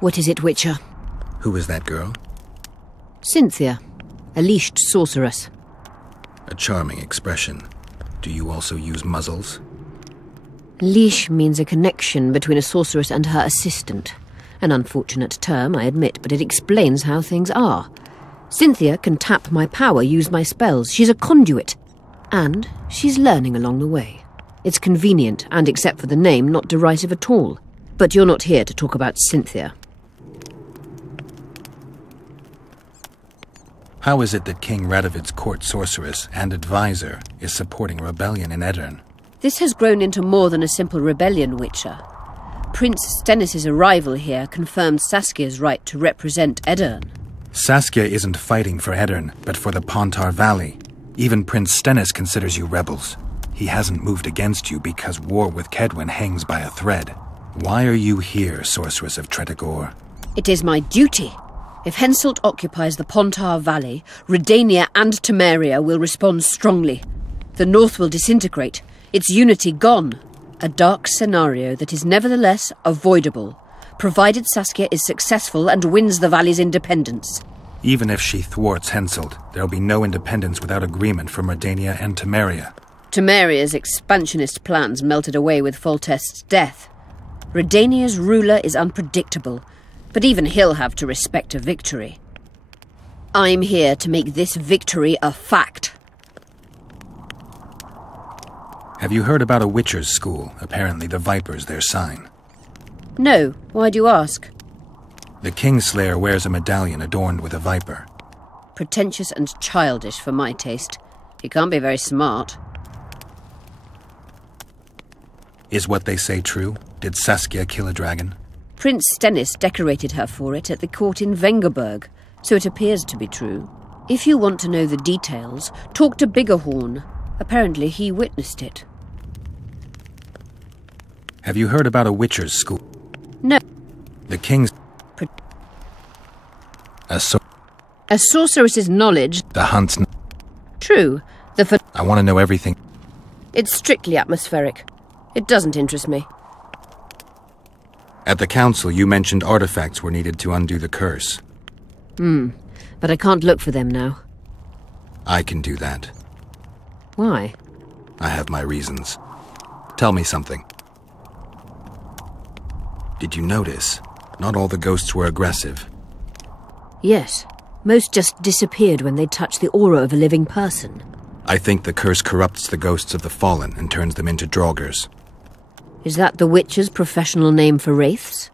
What is it, Witcher? Who is that girl? Cynthia, a leashed sorceress. A charming expression. Do you also use muzzles? Leash means a connection between a sorceress and her assistant. An unfortunate term, I admit, but it explains how things are. Cynthia can tap my power, use my spells. She's a conduit. And she's learning along the way. It's convenient, and except for the name, not derisive at all. But you're not here to talk about Cynthia. How is it that King Radovid's court sorceress and advisor is supporting rebellion in Edirn? This has grown into more than a simple rebellion, Witcher. Prince Stennis' arrival here confirmed Saskia's right to represent Edirn. Saskia isn't fighting for Edirn, but for the Pontar Valley. Even Prince Stennis considers you rebels. He hasn't moved against you because war with Kedwen hangs by a thread. Why are you here, Sorceress of Tretogor? It is my duty. If Henselt occupies the Pontar Valley, Redania and Temeria will respond strongly. The North will disintegrate, its unity gone. A dark scenario that is nevertheless avoidable, provided Saskia is successful and wins the Valley's independence. Even if she thwarts Henselt, there'll be no independence without agreement from Redania and Temeria. Temeria's expansionist plans melted away with Foltest's death. Redania's ruler is unpredictable, but even he'll have to respect a victory. I'm here to make this victory a fact. Have you heard about a Witcher's school? Apparently the Viper's their sign. No, why do you ask? The Kingslayer wears a medallion adorned with a viper. Pretentious and childish for my taste. He can't be very smart. Is what they say true? Did Saskia kill a dragon? Prince Stennis decorated her for it at the court in Vengerberg, so it appears to be true. If you want to know the details, talk to Biggerhorn. Apparently he witnessed it. Have you heard about a Witcher's school? No. The King's... A sorceress's knowledge... The hunt's... True. I want to know everything. It's strictly atmospheric. It doesn't interest me. At the council, you mentioned artifacts were needed to undo the curse. But I can't look for them now. I can do that. Why? I have my reasons. Tell me something. Did you notice? Not all the ghosts were aggressive. Yes. Most just disappeared when they touched the aura of a living person. I think the curse corrupts the ghosts of the fallen and turns them into draugrs. Is that the Witcher's professional name for wraiths?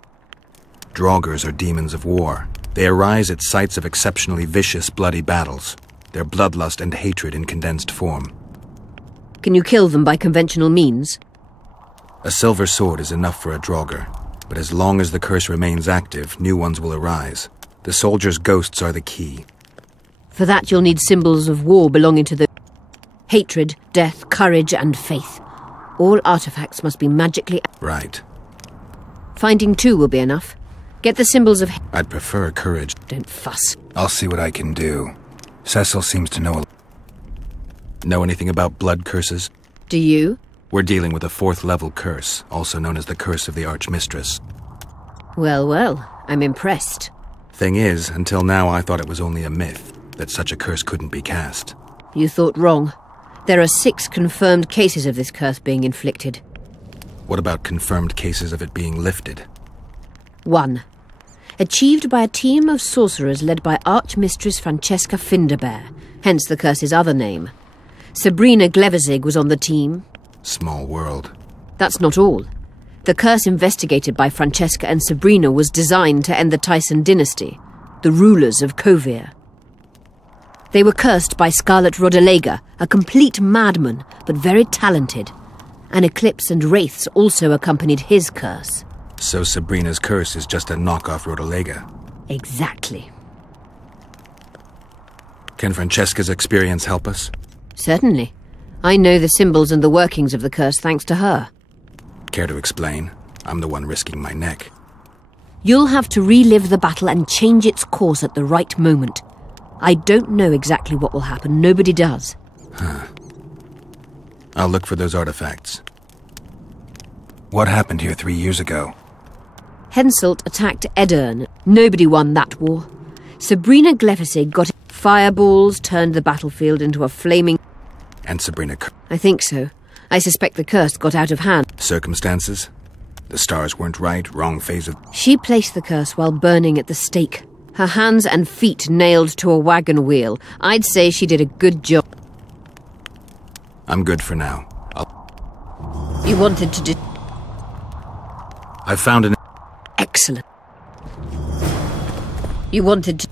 Draugrs are demons of war. They arise at sites of exceptionally vicious, bloody battles. Their bloodlust and hatred in condensed form. Can you kill them by conventional means? A silver sword is enough for a draugr, but as long as the curse remains active, new ones will arise. The soldiers' ghosts are the key. For that you'll need symbols of war belonging to the... hatred, death, courage, and faith. All artifacts must be magically... Right. Finding two will be enough. Get the symbols of... I'd prefer courage. Don't fuss. I'll see what I can do. Cecil seems to know anything about blood curses? Do you? We're dealing with a 4th-level curse, also known as the Curse of the Archmistress. Well, well, I'm impressed. Thing is, until now I thought it was only a myth, that such a curse couldn't be cast. You thought wrong. There are 6 confirmed cases of this curse being inflicted. What about confirmed cases of it being lifted? 1. Achieved by a team of sorcerers led by Archmistress Francesca Finderbear, hence the curse's other name. Sabrina Glevezig was on the team. Small world. That's not all. The curse investigated by Francesca and Sabrina was designed to end the Tyson dynasty, the rulers of Kovir. They were cursed by Scarlet Rodalega, a complete madman, but very talented. An eclipse and wraiths also accompanied his curse. So Sabrina's curse is just a knockoff Rodalega? Exactly. Can Francesca's experience help us? Certainly. I know the symbols and the workings of the curse thanks to her. Care to explain? I'm the one risking my neck. You'll have to relive the battle and change its course at the right moment. I don't know exactly what will happen. Nobody does. I'll look for those artifacts. What happened here 3 years ago? Henselt attacked Edern. Nobody won that war. Sabrina Glevezig got fireballs, turned the battlefield into a flaming... And Sabrina... I think so. I suspect the curse got out of hand. Circumstances? The stars weren't right, wrong phase of... She placed the curse while burning at the stake. Her hands and feet nailed to a wagon wheel. I'd say she did a good job. I'm good for now. You wanted to do... I found an... Excellent. You wanted to...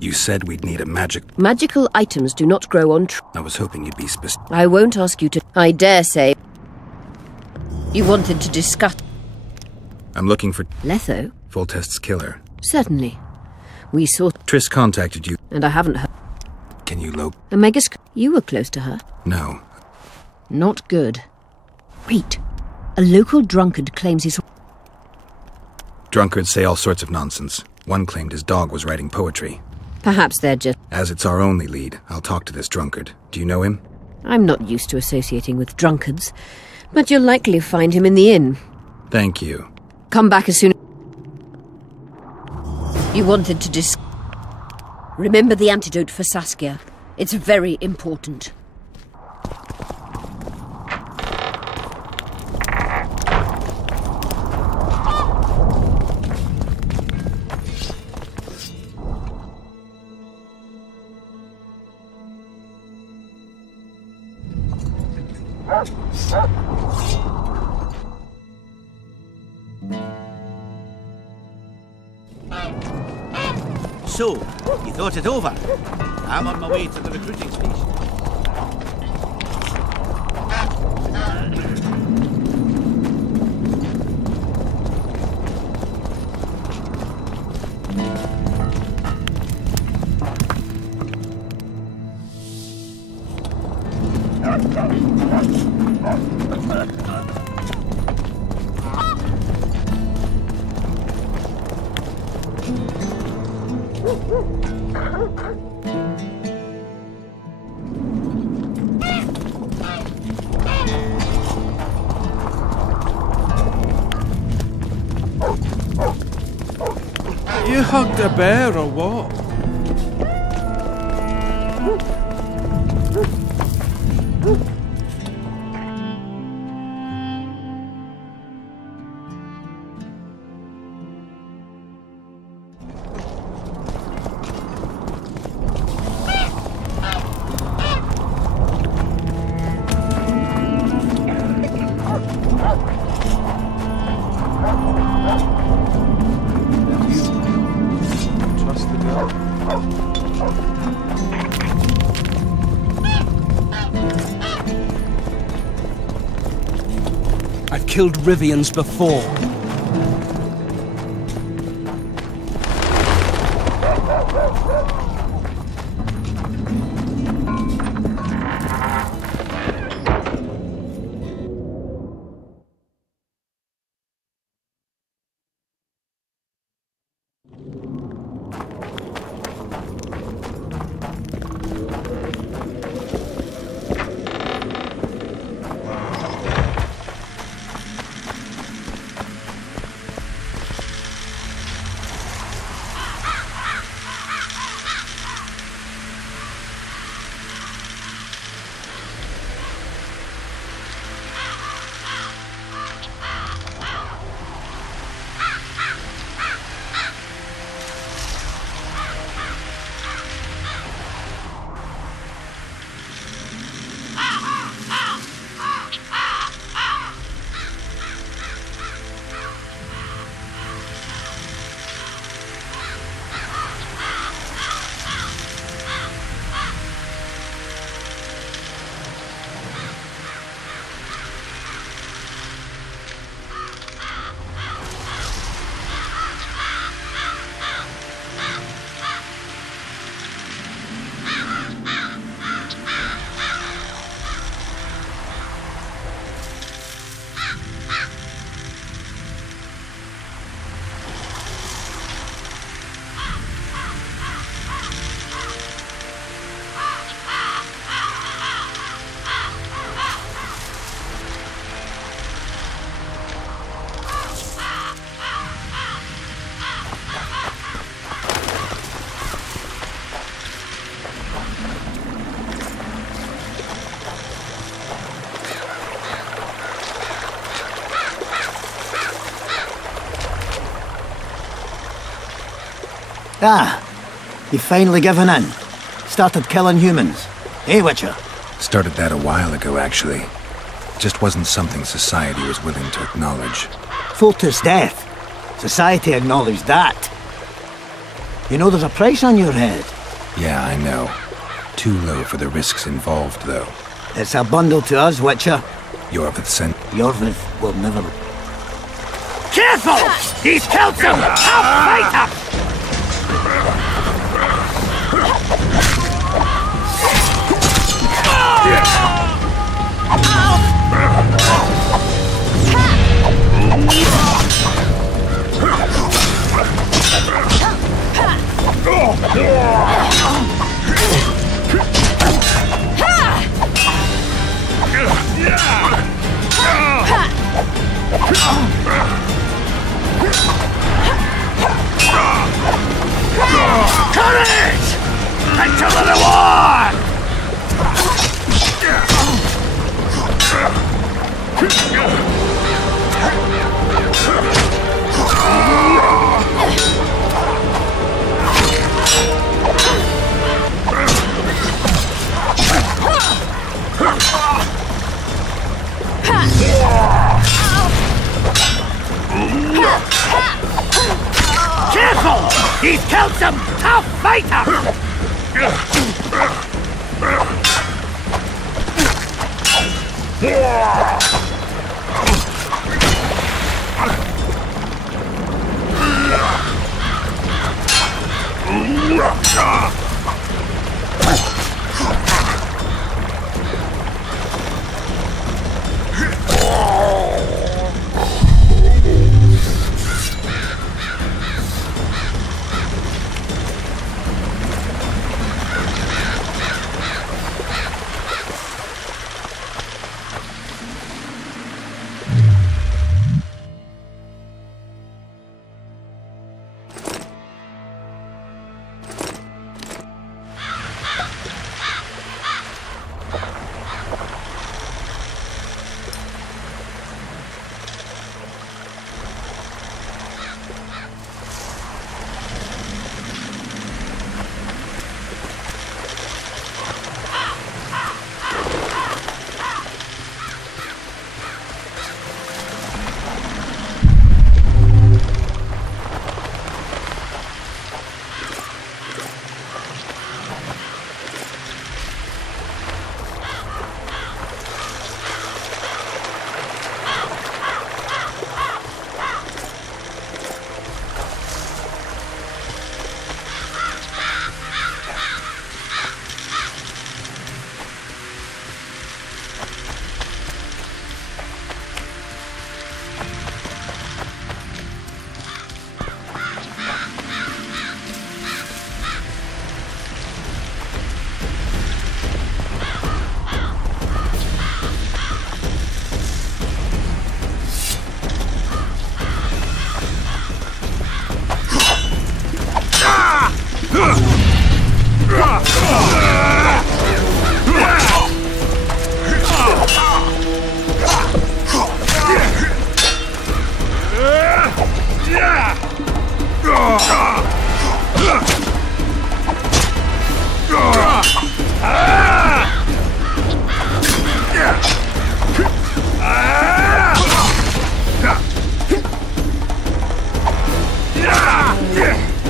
You said we'd need a magic... Magical items do not grow on trees. I was hoping you'd be specific. I won't ask you to... I dare say... You wanted to discuss... I'm looking for... Letho? Foltest's killer. Certainly. We saw... Triss contacted you. And I haven't heard... Can you You were close to her. No. Not good. Wait. A local drunkard claims he's... Drunkards say all sorts of nonsense. One claimed his dog was writing poetry. Perhaps they're just... As it's our only lead, I'll talk to this drunkard. Do you know him? I'm not used to associating with drunkards, but you'll likely find him in the inn. Thank you. Come back as soon... You wanted to Remember the antidote for Saskia. It's very important. So, you thought it over? I'm on my way to the recruiting station. You hugged a bear or what? Trust the girl. I've killed Rivians before. Ah, you've finally given in. Started killing humans. Eh, Witcher? Started that a while ago, actually. Just wasn't something society was willing to acknowledge. Foltest death. Society acknowledged that. You know there's a price on your head. Yeah, I know. Too low for the risks involved, though. It's a bundle to us, Witcher. Yorvith sent... Yorvith will never... Careful! He's killed some! I'll fight him! Courage! Until the war! Careful! He's killed some tough fighter!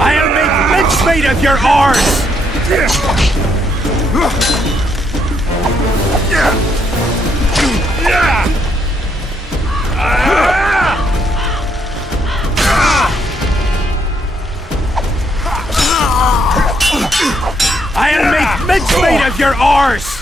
I'll make mincemeat of your arse! I'll make mincemeat of your arse!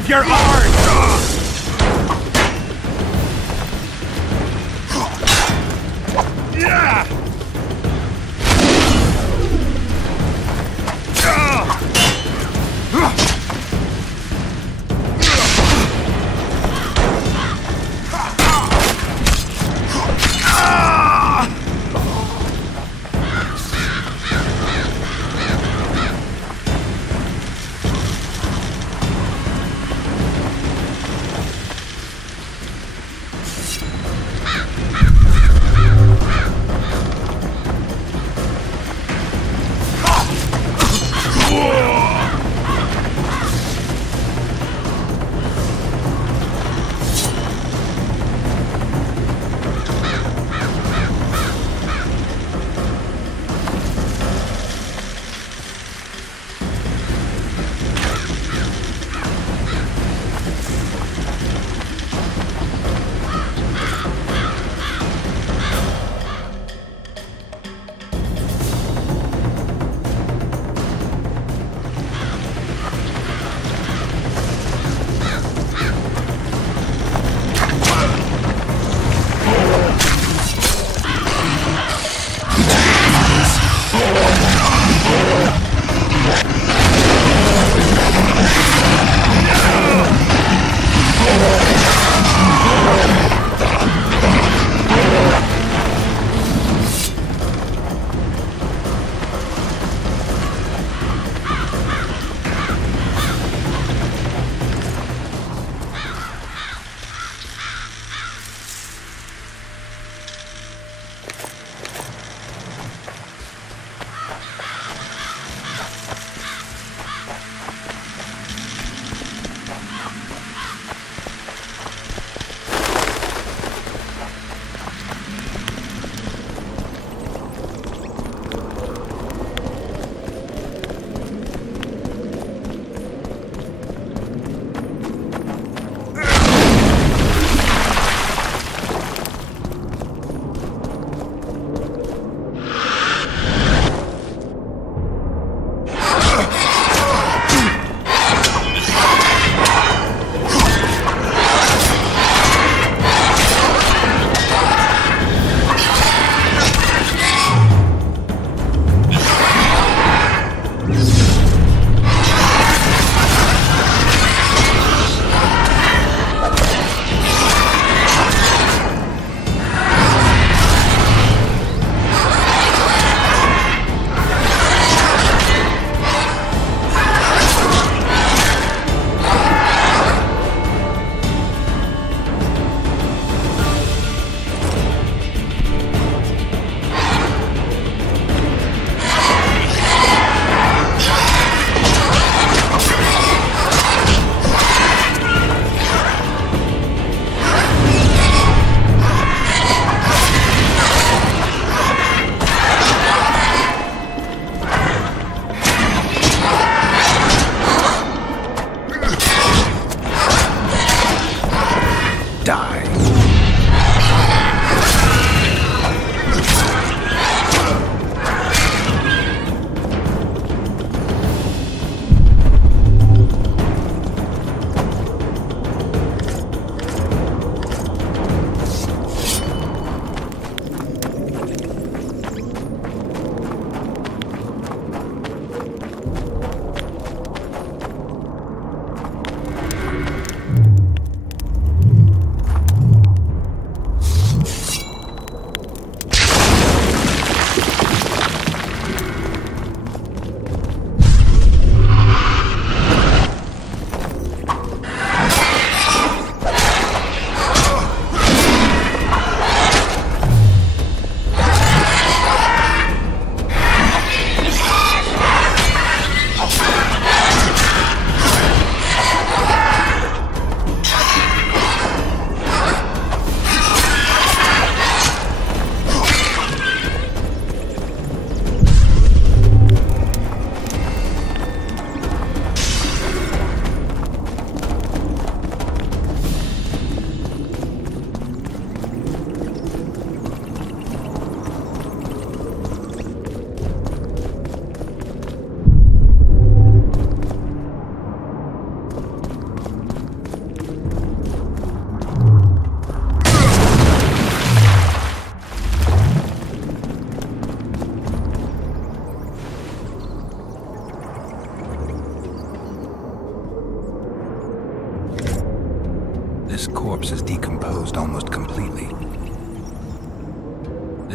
of your art!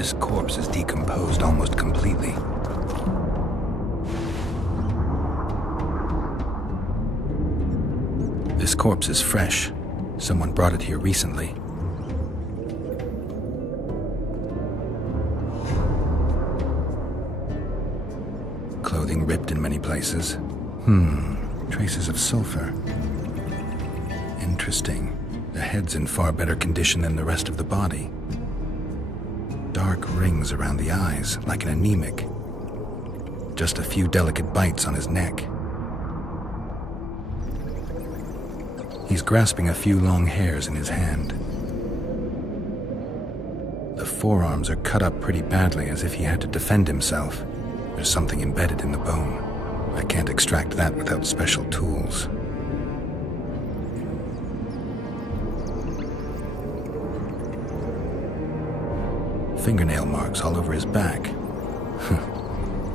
This corpse is decomposed almost completely. This corpse is fresh. Someone brought it here recently. Clothing ripped in many places. Traces of sulfur. Interesting. The head's in far better condition than the rest of the body. Dark rings around the eyes, like an anemic. Just a few delicate bites on his neck. He's grasping a few long hairs in his hand. The forearms are cut up pretty badly, as if he had to defend himself. There's something embedded in the bone. I can't extract that without special tools. Fingernail marks all over his back.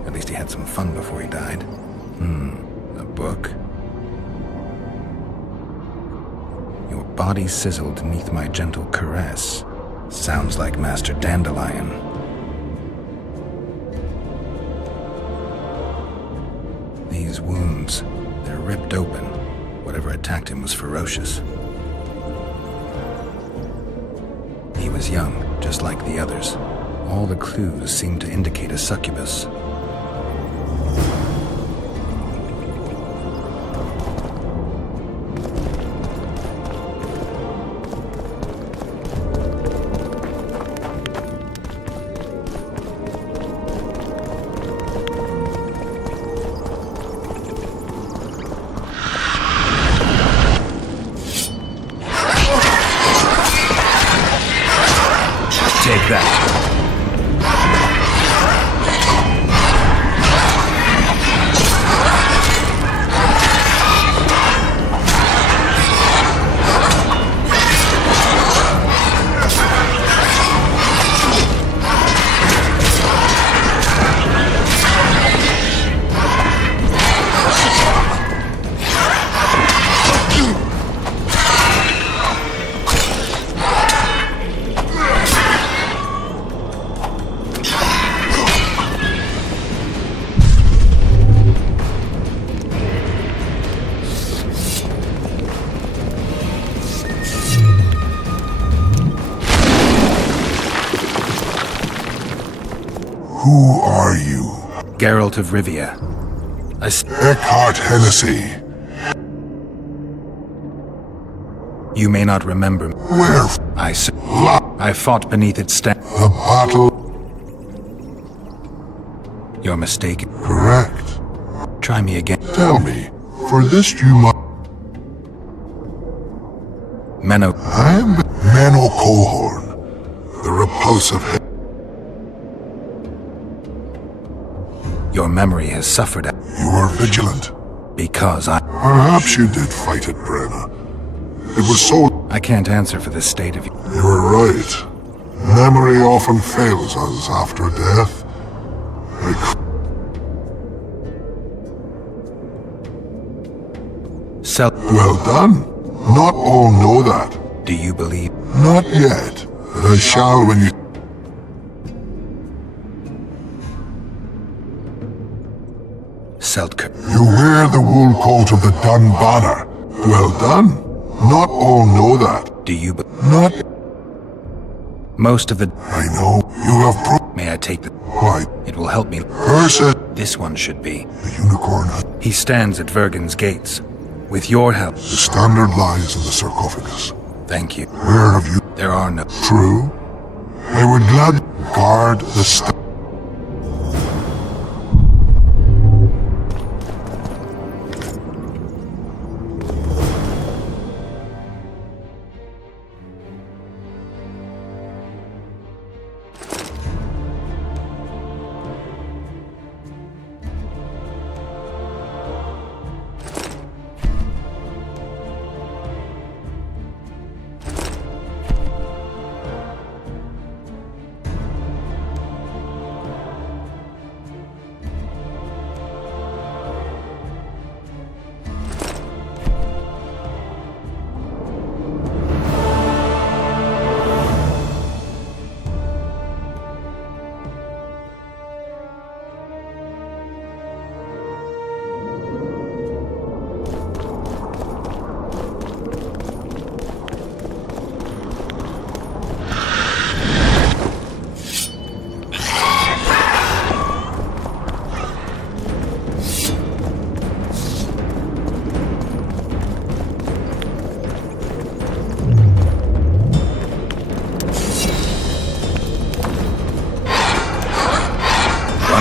At least he had some fun before he died. A book. Your body sizzled beneath my gentle caress. Sounds like Master Dandelion. These wounds, they're ripped open. Whatever attacked him was ferocious. He was young, just like the others. All the clues seemed to indicate a succubus. Take that. Who are you? Geralt of Rivia. Eckhart Hennessy. You may not remember. Where I fought beneath its stand. the battle? You're mistaken. Correct. Try me again. Tell me, for this you must... Menno. I'm Menno Cohorn, the repulsive head. Your memory has suffered. You were vigilant. Because Perhaps you did fight at Brenna. It was so... I can't answer for the state of you. You were right. Memory often fails us after death. Well done. Not all know that. Do you believe? Not yet, but I shall when you... Seltkirk. You wear the wool coat of the Dun Banner. Well done. Not all know that. Do you Not... Most of the... I know. You have May I take the... Why? It will help me. Curse This one should be. the unicorn. He stands at Vergen's gates. With your help. The standard lies in the sarcophagus. Thank you. Where have you... There are no... True. I would gladly guard the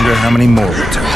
wonder how many more return.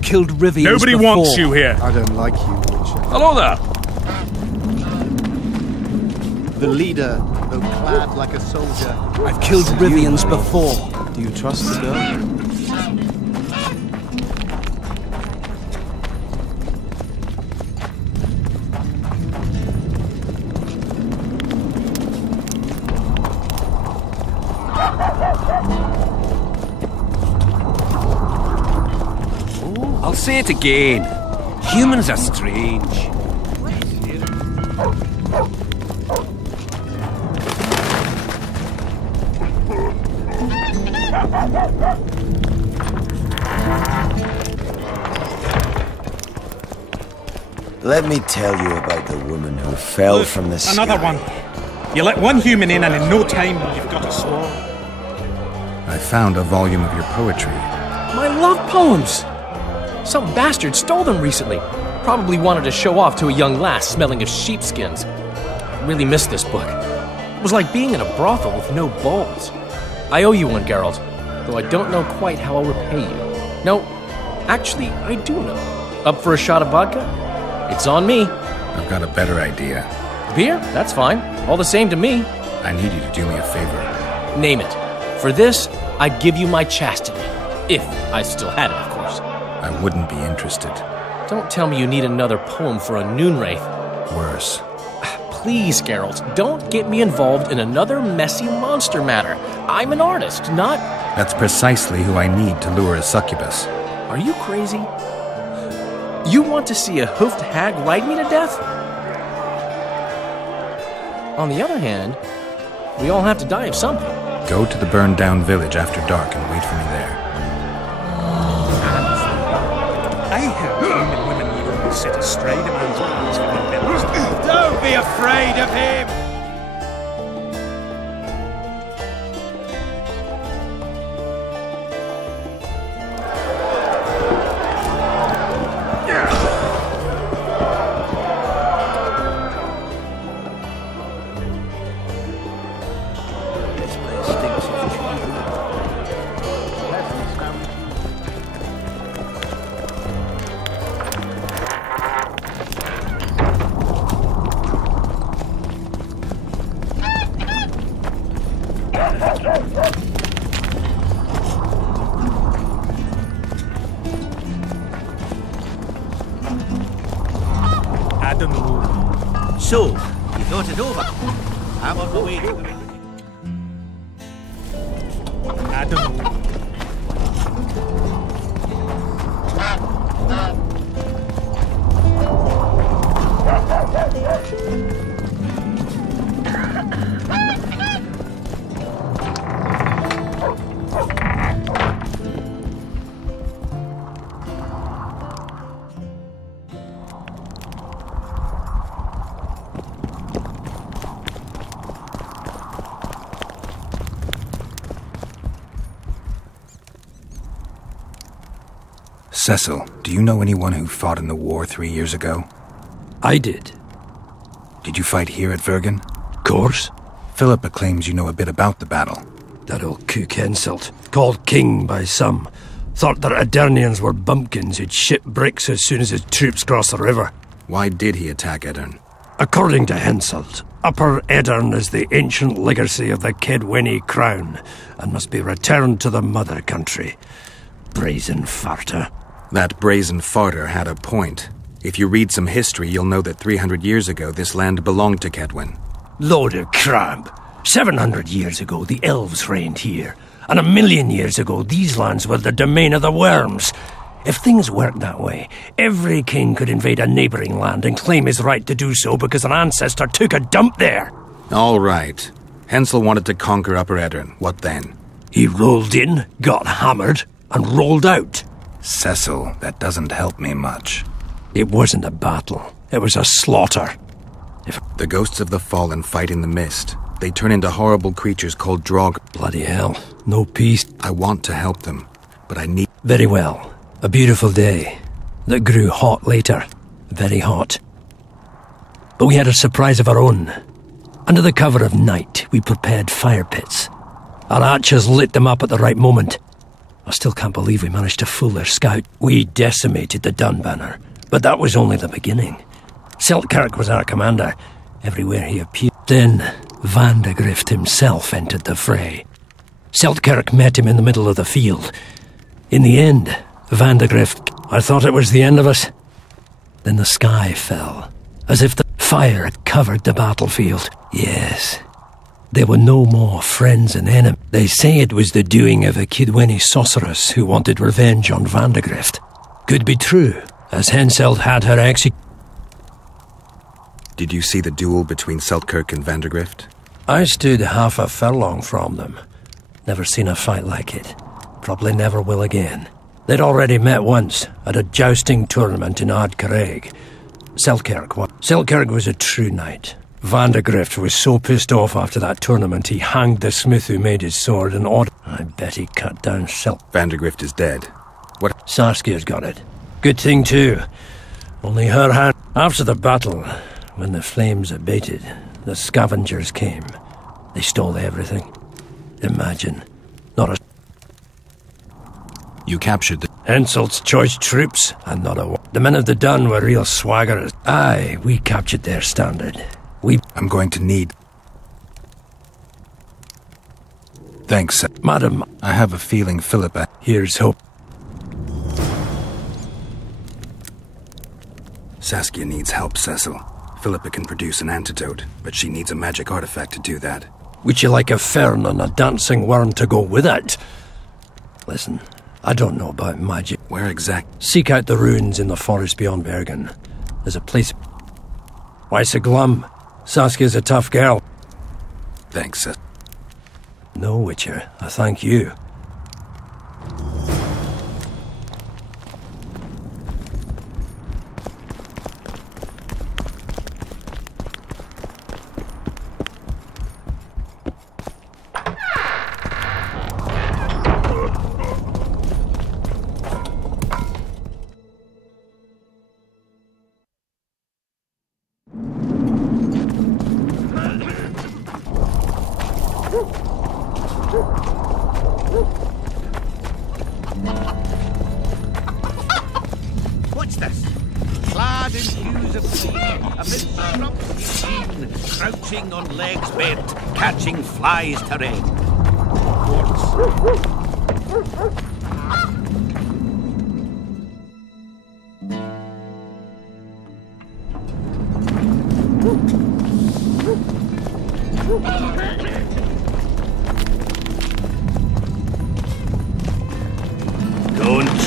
Killed Rivians Nobody before. wants you here. I don't like you, Richard. Hello there. The leader, though clad like a soldier. I've killed Rivians before. Do you trust the girl? I'll say it again. Humans are strange. Let me tell you about the woman who fell from the sky. Another one. You let one human in and in no time you've got a swarm. I found a volume of your poetry. My love poems! Some bastard stole them recently. Probably wanted to show off to a young lass smelling of sheepskins. Really missed this book. It was like being in a brothel with no balls. I owe you one, Geralt, though I don't know quite how I'll repay you. No, actually, I do know. Up for a shot of vodka? It's on me. I've got a better idea. Beer? That's fine. All the same to me. I need you to do me a favor. Name it. For this, I'd give you my chastity. If I still had it, of course. I wouldn't be interested. Don't tell me you need another poem for a Noonwraith. Worse. Please, Geralt, don't get me involved in another messy monster matter. I'm an artist, not... That's precisely who I need to lure a succubus. Are you crazy? You want to see a hoofed hag ride me to death? On the other hand, we all have to die of something. Go to the burned-down village after dark and wait for me there. I heard human women need only sit astride a man's pants for their bellies. Don't be afraid of him! So, you thought it over? I'm on my way to the... I don't know. Cecil, do you know anyone who fought in the war 3 years ago? I did. Did you fight here at Vergen? Course. Philippa claims you know a bit about the battle. That old kook Henselt, called king by some, thought that Aedirnians were bumpkins who'd ship bricks as soon as his troops crossed the river. Why did he attack Edirn? According to Henselt, Upper Edirn is the ancient legacy of the Kedweni crown and must be returned to the mother country. Brazen farter. That brazen farter had a point. If you read some history, you'll know that 300 years ago this land belonged to Kedwen. Load of crab. 700 years ago the elves reigned here, and 1,000,000 years ago these lands were the domain of the worms. If things worked that way, every king could invade a neighbouring land and claim his right to do so because an ancestor took a dump there. All right. Hensel wanted to conquer Upper Edirn. What then? He rolled in, got hammered, and rolled out. Cecil, that doesn't help me much. It wasn't a battle. It was a slaughter. The ghosts of the fallen fight in the mist. They turn into horrible creatures called Drog. Bloody hell. No peace. I want to help them, but I need... Very well. A beautiful day that grew hot later. Very hot. But we had a surprise of our own. Under the cover of night, we prepared fire pits. Our archers lit them up at the right moment. I still can't believe we managed to fool their scout. We decimated the Dunbanner, but that was only the beginning. Seltkirk was our commander. Everywhere he appeared. Then Vandegrift himself entered the fray. Seltkirk met him in the middle of the field. In the end, Vandegrift... I thought it was the end of us. Then the sky fell, as if the fire covered the battlefield. Yes. There were no more friends and enemies. They say it was the doing of a Kidweni sorceress who wanted revenge on Vandegrift. Could be true, as Henselt had her Did you see the duel between Seltkirk and Vandegrift? I stood half a furlong from them. Never seen a fight like it. Probably never will again. They'd already met once, at a jousting tournament in Ardcarreg. Seltkirk was a true knight. Vandegrift was so pissed off after that tournament he hanged the smith who made his sword and ordered... I bet he cut down Vandegrift is dead. What? Saskia's got it. Good thing too. Only her hand... After the battle, when the flames abated, the scavengers came. They stole everything. Imagine. Not a... You captured the... Henselt's choice troops, and not a... The men of the Dun were real swaggerers. Aye, we captured their standard. I'm going to need... Thanks, Madam. I have a feeling Philippa... Here's hope. Saskia needs help, Cecil. Philippa can produce an antidote, but she needs a magic artifact to do that. Would you like a fern and a dancing worm to go with it? Listen, I don't know about magic. Where exact? Seek out the ruins in the forest beyond Bergen. There's a place... Why so glum? Saskia's a tough girl. Thanks, Cecil. No, Witcher. I thank you. What's this? Clad in hues of sea, amidst shrubs he's seen, crouching on legs bent, catching flies to red.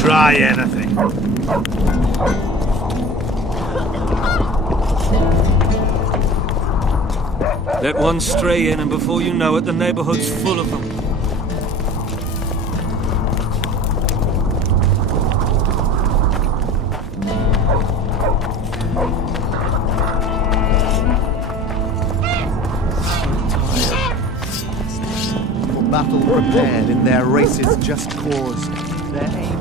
try anything. Let one stray in, and before you know it, the neighborhood's full of them. For battle prepared in their race's just cause. Their aim.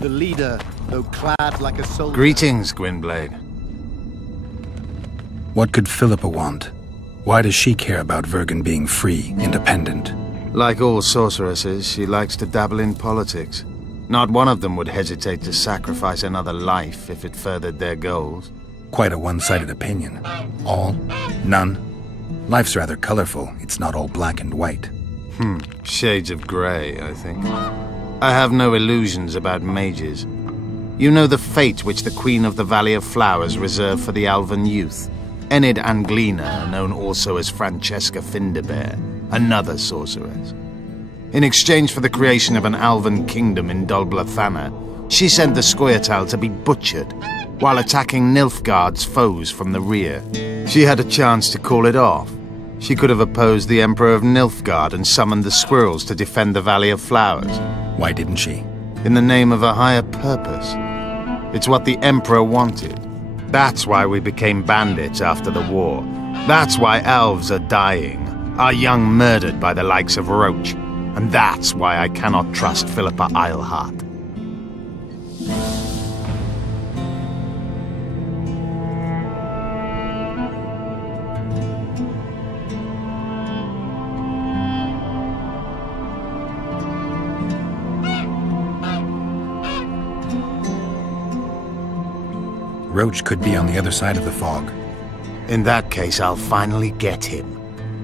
The leader, though clad like a soldier. Greetings, Gwynblade. What could Philippa want? Why does she care about Vergen being free, independent? Like all sorceresses, she likes to dabble in politics. Not one of them would hesitate to sacrifice another life if it furthered their goals. Quite a one-sided opinion. All? None? Life's rather colorful. It's not all black and white. Shades of grey, I think. I have no illusions about mages. You know the fate which the Queen of the Valley of Flowers reserved for the Elven youth. Enid Anglina, known also as Francesca Finderbear, another sorceress. In exchange for the creation of an Elven kingdom in Dol Blathanna, she sent the Scoia'tael to be butchered, while attacking Nilfgaard's foes from the rear. She had a chance to call it off. She could have opposed the Emperor of Nilfgaard and summoned the squirrels to defend the Valley of Flowers. Why didn't she? In the name of a higher purpose. It's what the Emperor wanted. That's why we became bandits after the war. That's why elves are dying, our young murdered by the likes of Roach. And that's why I cannot trust Philippa Eilhart. Roach could be on the other side of the fog. In that case, I'll finally get him.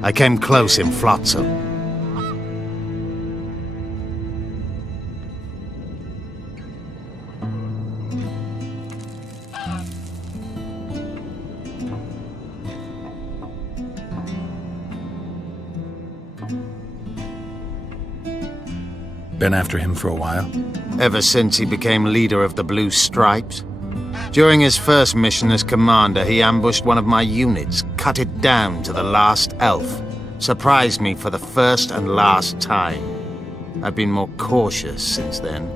I came close in Flotsam. Been after him for a while? Ever since he became leader of the Blue Stripes. During his first mission as commander, he ambushed one of my units, cut it down to the last elf. Surprised me for the first and last time. I've been more cautious since then.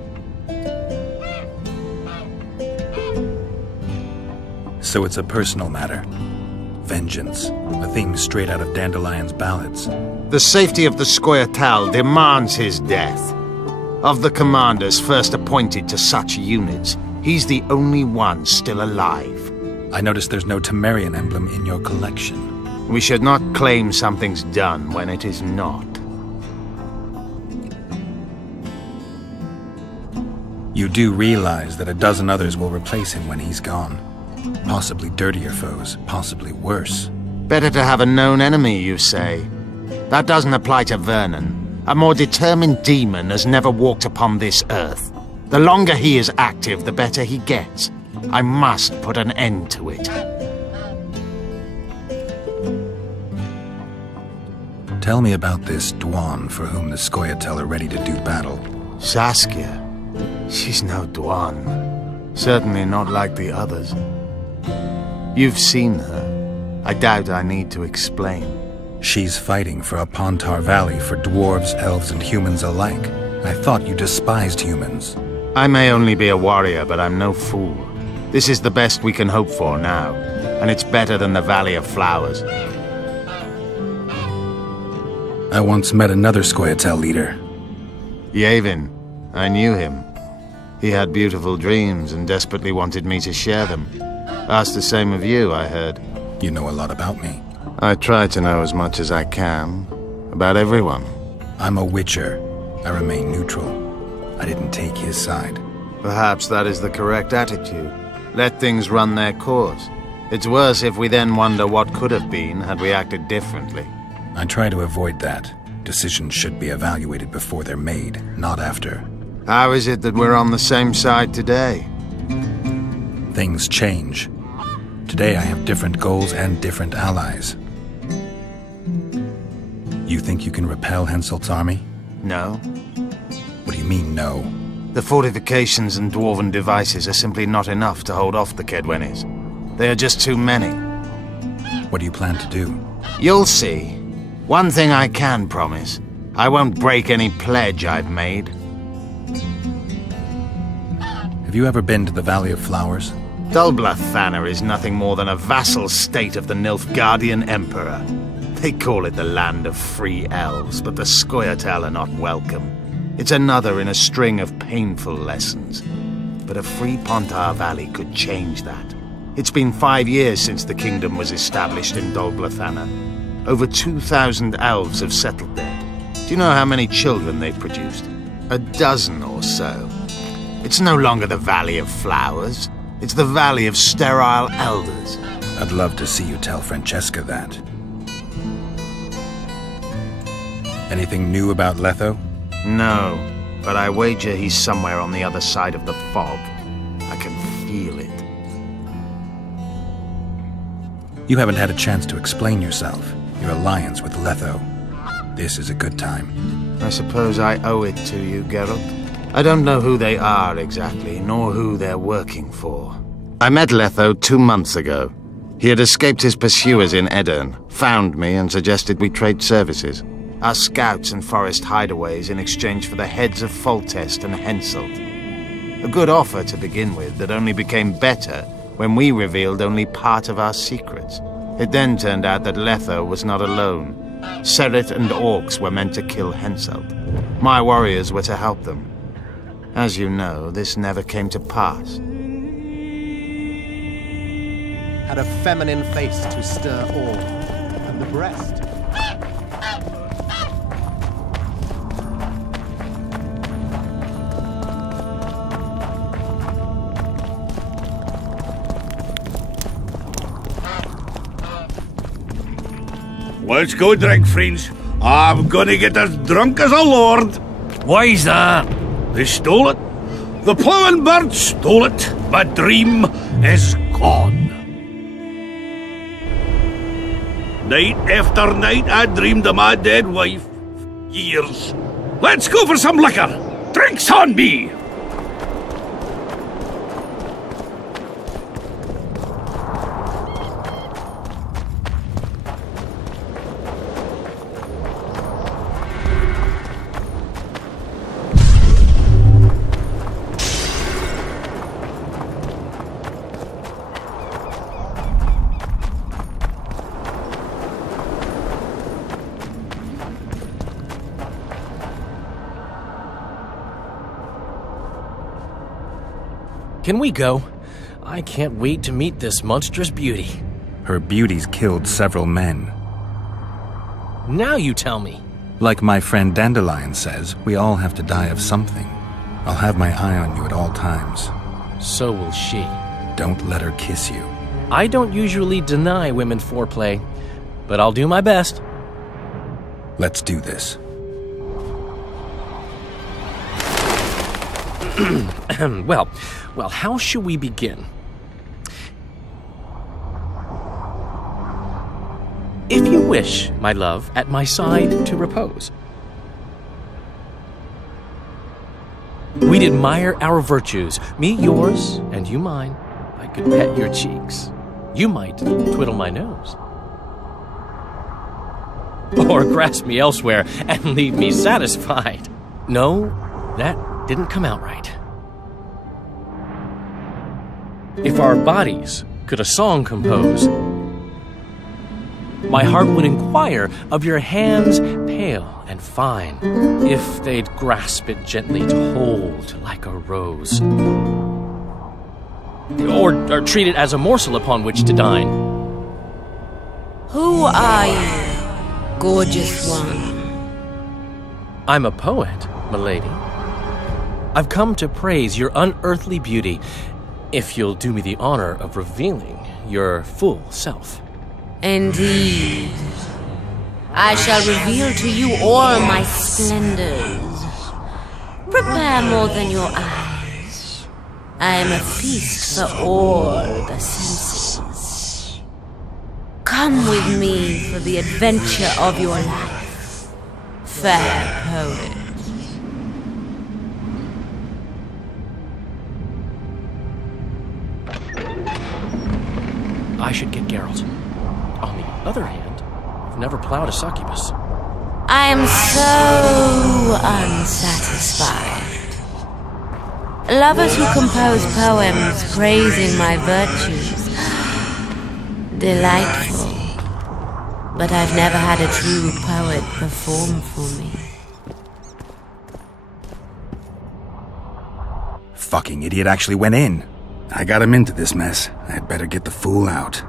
So it's a personal matter. Vengeance, a theme straight out of Dandelion's ballads. The safety of the Scoia'tael demands his death. Of the commanders first appointed to such units, he's the only one still alive. I noticed there's no Temerian emblem in your collection. We should not claim something's done when it is not. You do realize that a dozen others will replace him when he's gone. Possibly dirtier foes, possibly worse. Better to have a known enemy, you say? That doesn't apply to Vernon. A more determined demon has never walked upon this earth. The longer he is active, the better he gets. I must put an end to it. Tell me about this Dwan for whom the Scoia'tael are ready to do battle. Saskia. She's no Dwan. Certainly not like the others. You've seen her. I doubt I need to explain. She's fighting for a Pontar Valley for dwarves, elves, and humans alike. I thought you despised humans. I may only be a warrior, but I'm no fool. This is the best we can hope for now, and it's better than the Valley of Flowers. I once met another Scoia'tael leader. Yavin. I knew him. He had beautiful dreams and desperately wanted me to share them. Asked the same of you, I heard. You know a lot about me. I try to know as much as I can. About everyone. I'm a witcher. I remain neutral. I didn't take his side. Perhaps that is the correct attitude. Let things run their course. It's worse if we then wonder what could have been had we acted differently. I try to avoid that. Decisions should be evaluated before they're made, not after. How is it that we're on the same side today? Things change. Today I have different goals and different allies. You think you can repel Henselt's army? No. What do you mean, no? The fortifications and dwarven devices are simply not enough to hold off the Kedwenis. They are just too many. What do you plan to do? You'll see. One thing I can promise. I won't break any pledge I've made. Have you ever been to the Valley of Flowers? Dol Blathanna is nothing more than a vassal state of the Nilfgaardian Emperor. They call it the land of free elves, but the Scoia'tael are not welcome. It's another in a string of painful lessons. but a free Pontar Valley could change that. It's been 5 years since the kingdom was established in Dol Blathanna. Over 2,000 elves have settled there. Do you know how many children they've produced? A dozen or so. It's no longer the Valley of Flowers. It's the Valley of Sterile Elders. I'd love to see you tell Francesca that. Anything new about Letho? No, but I wager he's somewhere on the other side of the fog. I can feel it. You haven't had a chance to explain yourself, your alliance with Letho. This is a good time. I suppose I owe it to you, Geralt. I don't know who they are exactly, nor who they're working for. I met Letho 2 months ago. He had escaped his pursuers in Edirn, found me and suggested we trade services. Our scouts and forest hideaways in exchange for the heads of Foltest and Henselt. A good offer to begin with that only became better when we revealed only part of our secrets. It then turned out that Letho was not alone. Seret and orcs were meant to kill Henselt. My warriors were to help them. As you know, this never came to pass. Had a feminine face to stir awe, and the breast. Let's go drink, friends. I'm gonna get as drunk as a lord. Why's that? They stole it. The plowing bird stole it. My dream is gone. Night after night I dreamed of my dead wife. Years. Let's go for some liquor. Drinks on me. Can we go? I can't wait to meet this monstrous beauty. Her beauty's killed several men. Now you tell me. Like my friend Dandelion says, we all have to die of something. I'll have my eye on you at all times. So will she. Don't let her kiss you. I don't usually deny women foreplay, but I'll do my best. Let's do this. Well, how should we begin? If you wish, my love, at my side to repose. We'd admire our virtues, me yours, and you mine. I could pet your cheeks. You might twiddle my nose. Or grasp me elsewhere and leave me satisfied. No, that didn't come out right. If our bodies could a song compose, my heart would inquire of your hands pale and fine, if they'd grasp it gently to hold like a rose, or treat it as a morsel upon which to dine. Who are you, gorgeous one? I'm a poet, milady. I've come to praise your unearthly beauty, if you'll do me the honor of revealing your full self. Indeed. I shall reveal to you all my splendors. Prepare more than your eyes. I am a feast for all the senses. Come with me for the adventure of your life, fair poet. I should get Geralt. On the other hand, I've never plowed a succubus. I am so unsatisfied. Lovers who compose poems praising my virtues. Delightful. But I've never had a true poet perform for me. fucking idiot actually went in. I got him into this mess. I'd better get the fool out.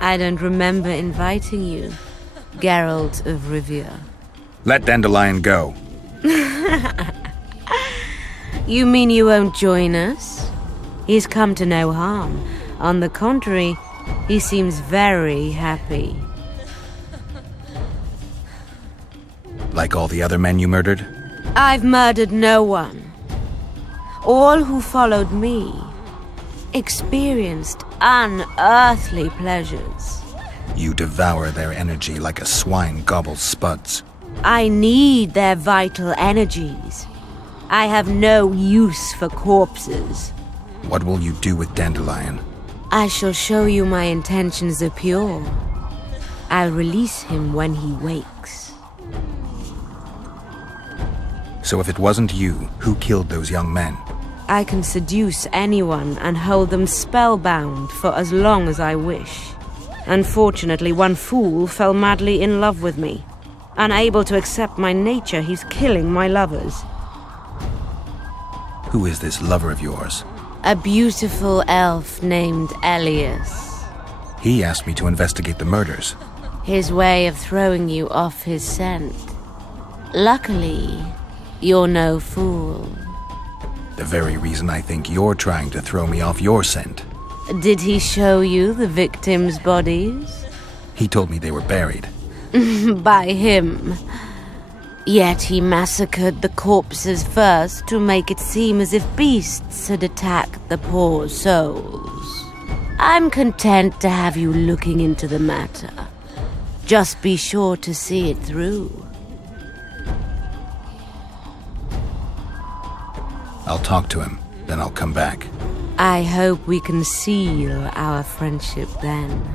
I don't remember inviting you, Geralt of Rivia. Let Dandelion go. You mean you won't join us? He's come to no harm. On the contrary, he seems very happy. Like all the other men you murdered? I've murdered no one. All who followed me experienced unearthly pleasures. You devour their energy like a swine gobbles spuds. I need their vital energies. I have no use for corpses. What will you do with Dandelion? I shall show you my intentions are pure. I'll release him when he wakes. So if it wasn't you, who killed those young men? I can seduce anyone and hold them spellbound for as long as I wish. Unfortunately, one fool fell madly in love with me. Unable to accept my nature, he's killing my lovers. Who is this lover of yours? A beautiful elf named Elias. He asked me to investigate the murders. His way of throwing you off his scent. Luckily, you're no fool. The very reason I think you're trying to throw me off your scent. Did he show you the victims' bodies? He told me they were buried. By him. Yet he massacred the corpses first to make it seem as if beasts had attacked the poor souls. I'm content to have you looking into the matter. Just be sure to see it through. I'll talk to him, then I'll come back. I hope we can seal our friendship then.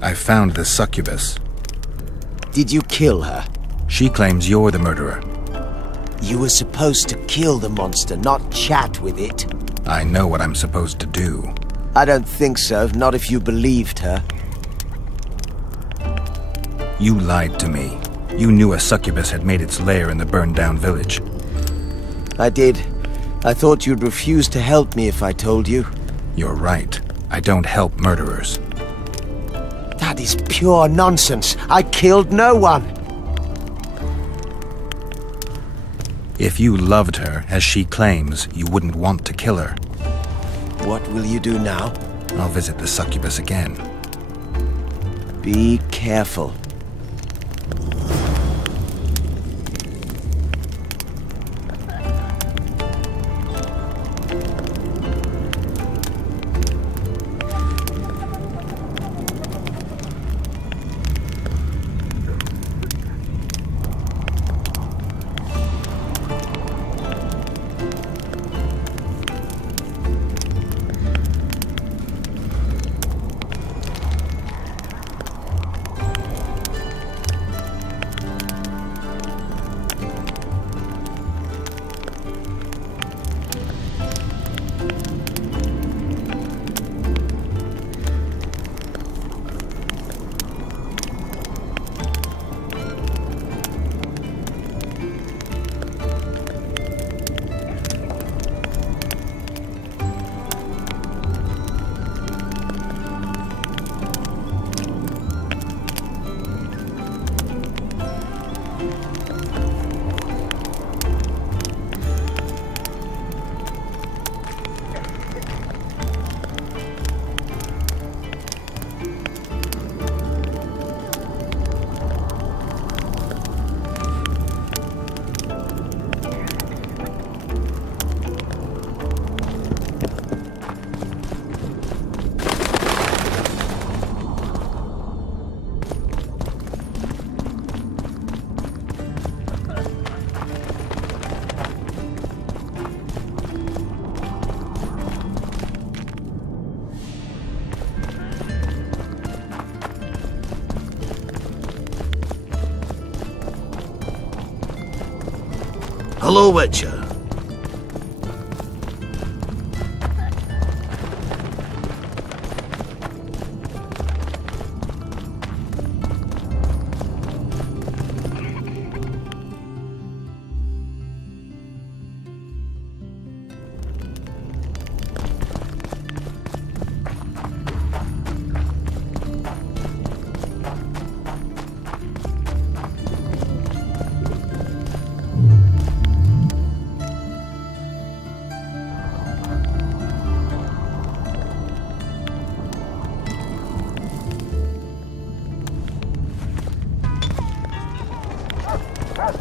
I found the succubus. Did you kill her? She claims you're the murderer. You were supposed to kill the monster, not chat with it. I know what I'm supposed to do. I don't think so, not if you believed her. You lied to me. You knew a succubus had made its lair in the burned-down village. I did. I thought you'd refuse to help me if I told you. You're right. I don't help murderers. That is pure nonsense. I killed no one. If you loved her, as she claims, you wouldn't want to kill her. What will you do now? I'll visit the succubus again. Be careful. Hello, Witcher.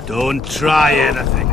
Don't try anything.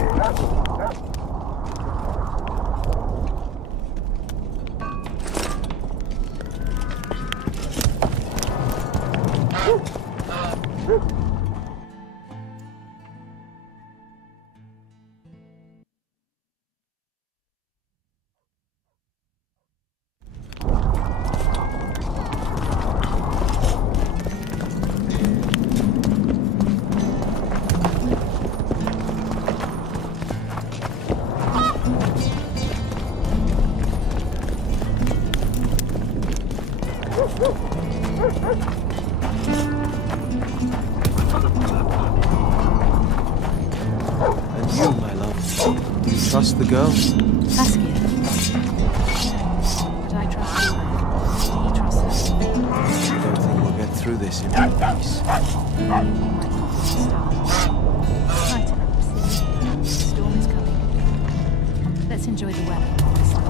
And you, my love, do you trust the girl? Ask you. But I trust you. He trusts us. I don't think we'll get through this in one piece. Light it up, see. The storm is coming. Let's enjoy the weather while we still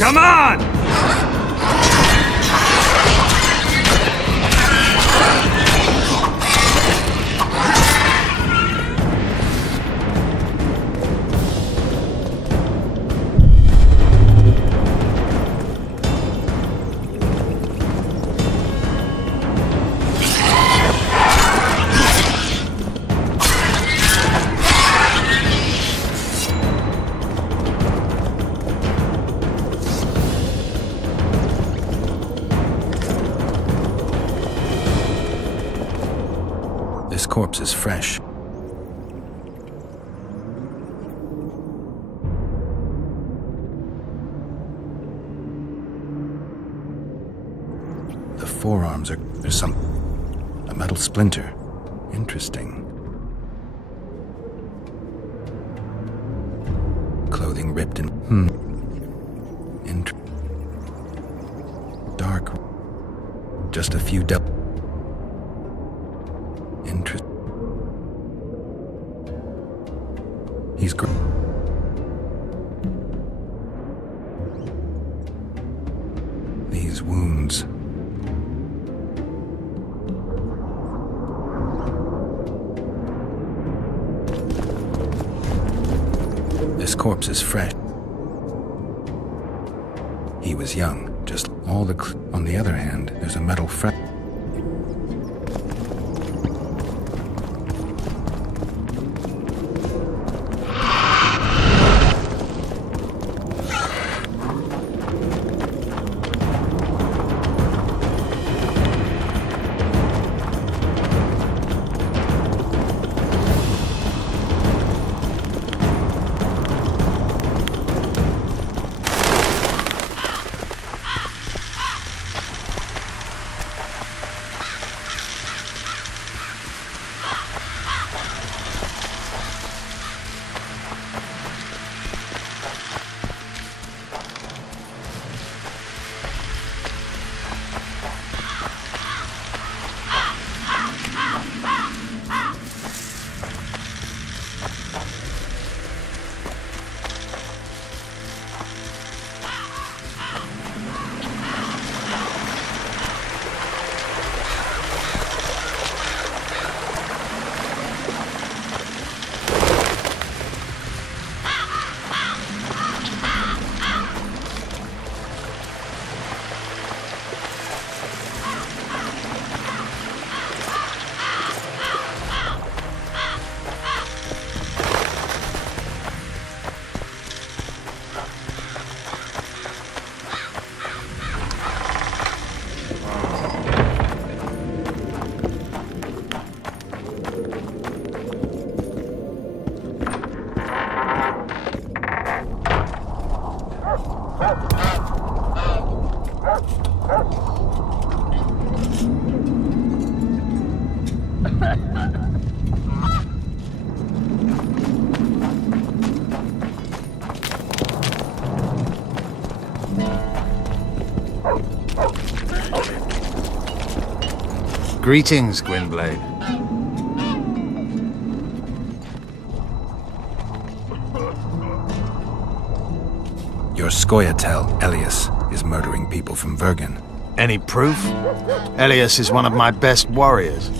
Come on! This corpse is fresh. The forearms are... There's a metal splinter. Interesting. Clothing ripped in... Dark. Just a few He's These wounds. This corpse is fresh. He was young, just all the... On the other hand, there's a metal fret. Greetings, Gwynblade. Your Scoia'tael, Elias, is murdering people from Vergen. Any proof? Elias is one of my best warriors.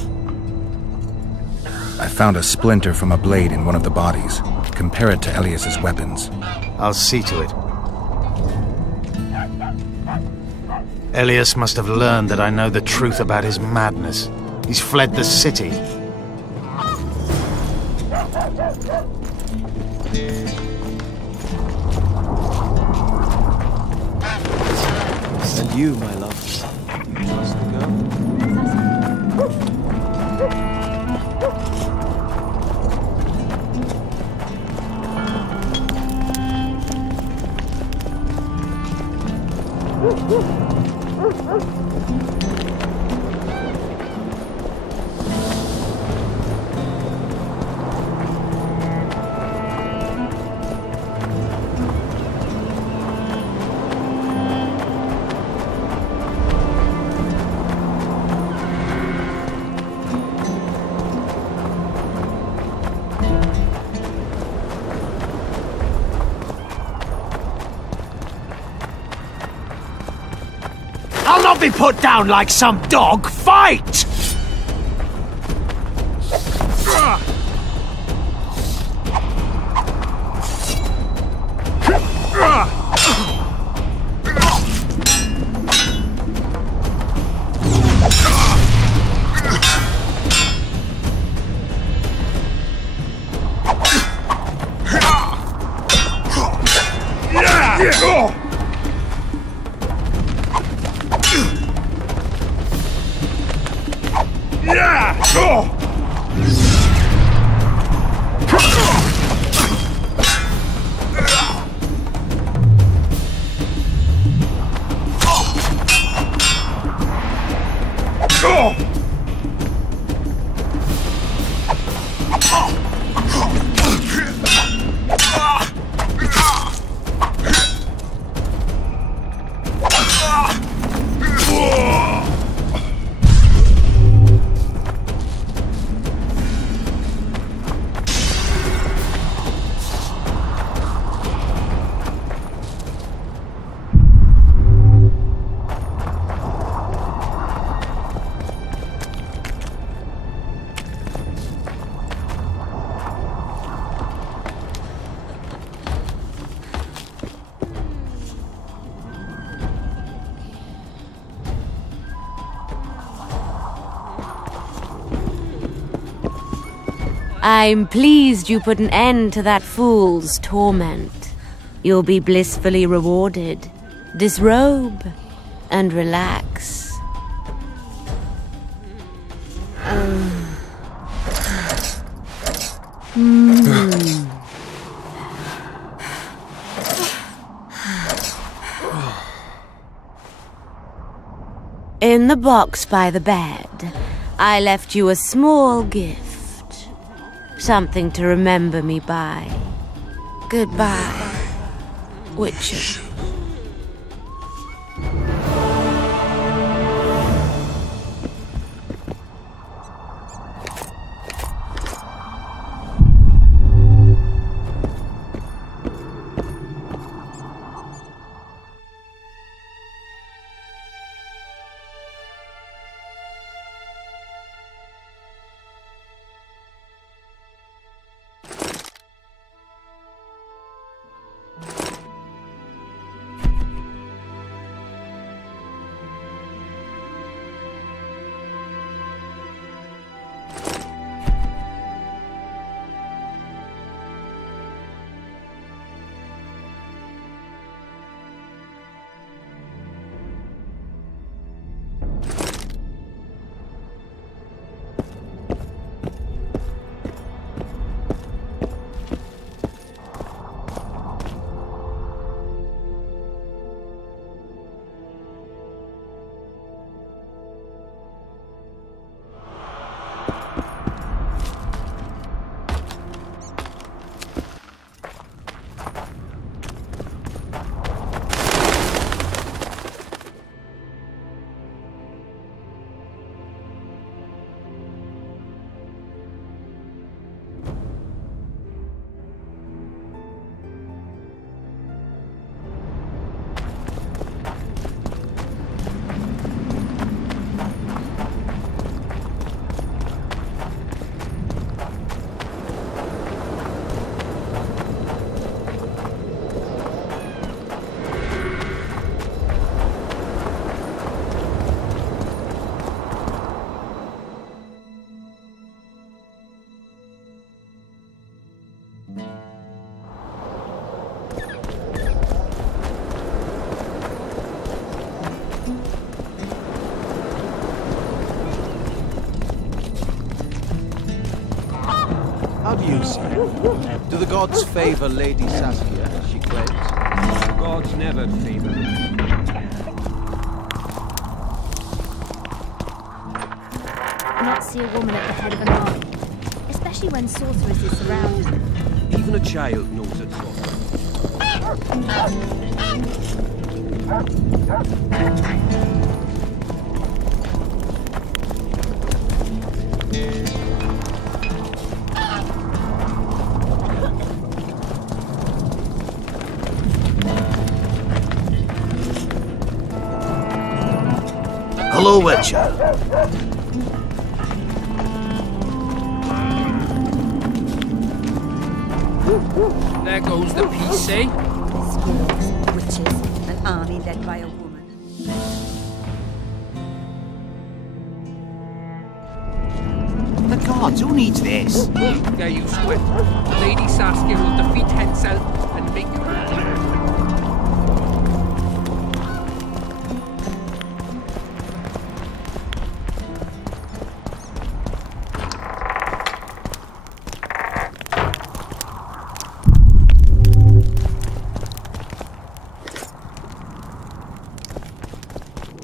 I found a splinter from a blade in one of the bodies. Compare it to Elias's weapons. I'll see to it. Elias must have learned that I know the truth about his madness. He's fled the city. And you, my love, just to go. I'll not be put down like some dog. Fight! I'm pleased you put an end to that fool's torment. You'll be blissfully rewarded. Disrobe and relax. In the box by the bed, I left you a small gift. Something to remember me by. Goodbye, Witcher. How do you see it? Do the gods favor Lady Saskia, as she claims? The gods never favor me. Not see a woman at the head of an army, especially when sorceresses surround her. Even a child knows it's Hello, Witcher. There goes the peace, eh? Skills, riches, an army led by a woman. The gods, who needs this? Get used to it. Lady Saskia will defeat Hetzel and make you...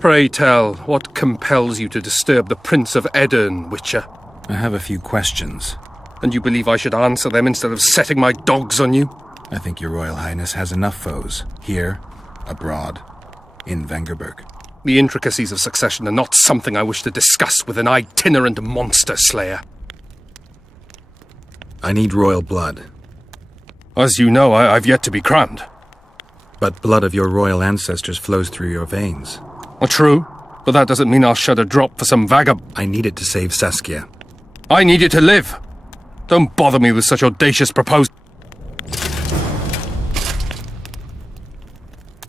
Pray tell, what compels you to disturb the Prince of Edirn, Witcher? I have a few questions. And you believe I should answer them instead of setting my dogs on you? I think your Royal Highness has enough foes, here, abroad, in Vengerberg. The intricacies of succession are not something I wish to discuss with an itinerant monster slayer. I need royal blood. As you know, I've yet to be crowned. But blood of your royal ancestors flows through your veins. True, but that doesn't mean I'll shed a drop for some vagabond. I need it to save Saskia. I need it to live. Don't bother me with such audacious proposals.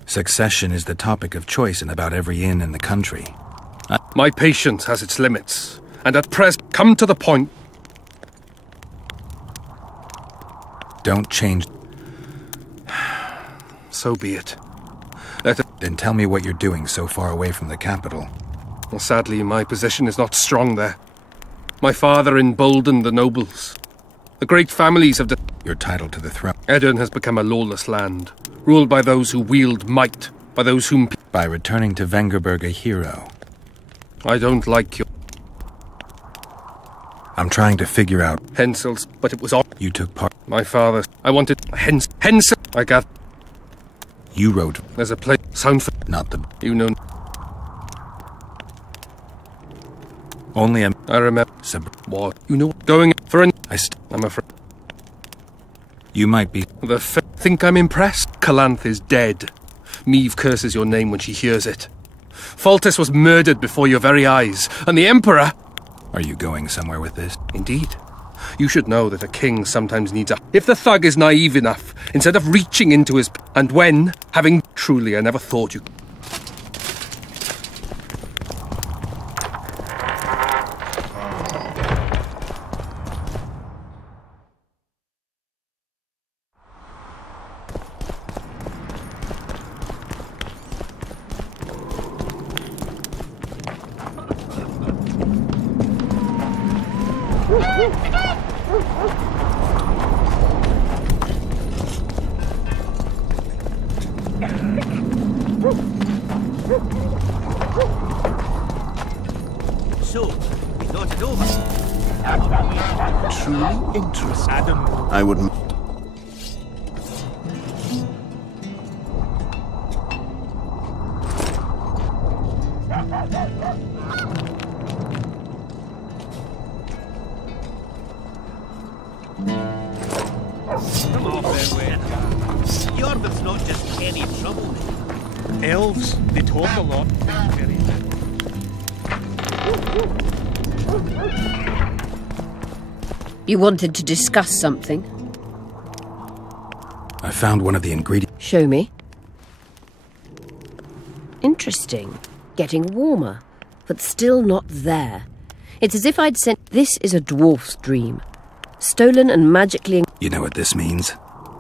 Succession is the topic of choice in about every inn in the country. My patience has its limits, and at present, come to the point. Don't change. So be it. Then tell me what you're doing so far away from the capital. Well, sadly, my position is not strong there. My father emboldened the nobles. The great families of the... Your title to the throne. Edirn has become a lawless land, ruled by those who wield might, by those whom... By returning to Vengerberg a hero. I don't like your... I'm trying to figure out... Hensel's, but it was all... You took part... My father... I wanted... Hensel... I got... You wrote... There's a place... Sound for... Not the... You know... Only a... I remember... What? You know... Going... For an... I'm afraid... You might be... Think I'm impressed? Calanth is dead. Meve curses your name when she hears it. Foltest was murdered before your very eyes, and the Emperor... Are you going somewhere with this? Indeed. You should know that a king sometimes needs a... If the thug is naive enough, instead of reaching into his... And when, having... Truly, I never thought you... So, we thought it over. Truly interesting. Adam. I wouldn't... Come off there, Wayne. Jordan's not just any trouble. Elves, they talk a lot. Very little. You wanted to discuss something? I found one of the ingredients. Show me. Interesting. Getting warmer, but still not there. It's as if I'd sent... This is a dwarf's dream. Stolen and magically... You know what this means?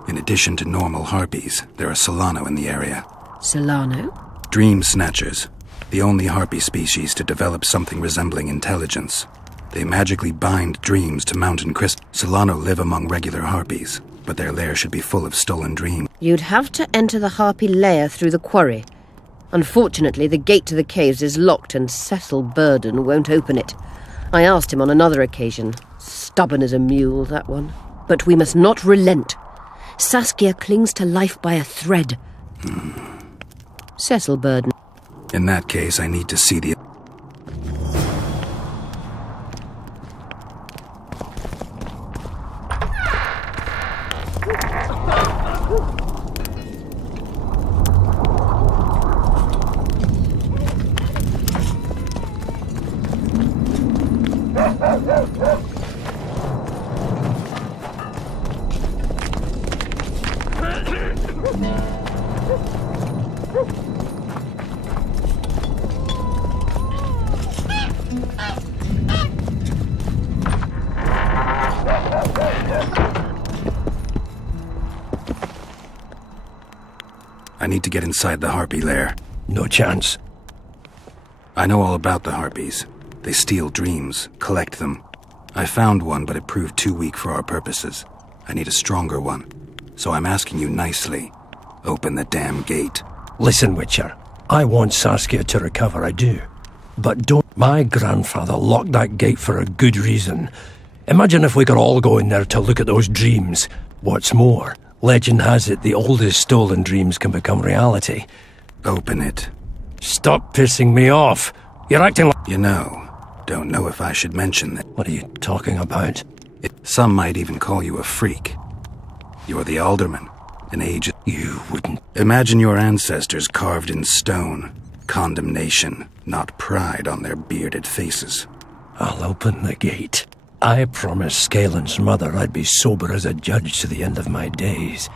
In addition to normal harpies, there are Solano in the area. Solano? Dream snatchers. The only harpy species to develop something resembling intelligence. They magically bind dreams to mountain crystals. Solano live among regular harpies, but their lair should be full of stolen dreams. You'd have to enter the harpy lair through the quarry. Unfortunately, the gate to the caves is locked and Cecil Burden won't open it. I asked him on another occasion. Stubborn as a mule, that one. But we must not relent. Saskia clings to life by a thread. Cecil Burden. In that case, I need to see the... I need to get inside the harpy lair. No chance. I know all about the harpies. They steal dreams, collect them. I found one, but it proved too weak for our purposes. I need a stronger one. So I'm asking you nicely. Open the damn gate. Listen, Witcher. I want Saskia to recover, I do. But don't... My grandfather locked that gate for a good reason. Imagine if we could all go in there to look at those dreams. What's more, legend has it the oldest stolen dreams can become reality. Open it. Stop pissing me off. You're acting like... You know, don't know if I should mention that. What are you talking about? Some might even call you a freak. You're the alderman, an aged... You wouldn't... Imagine your ancestors carved in stone. Condemnation, not pride on their bearded faces. I'll open the gate. I promised Scalen's mother I'd be sober as a judge to the end of my days.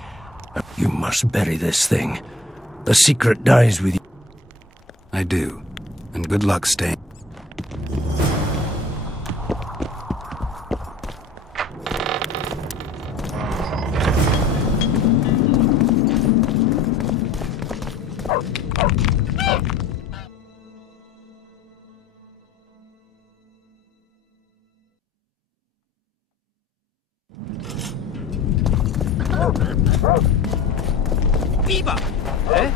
You must bury this thing. The secret dies with you. I do. And good luck staying. Viva! Eh?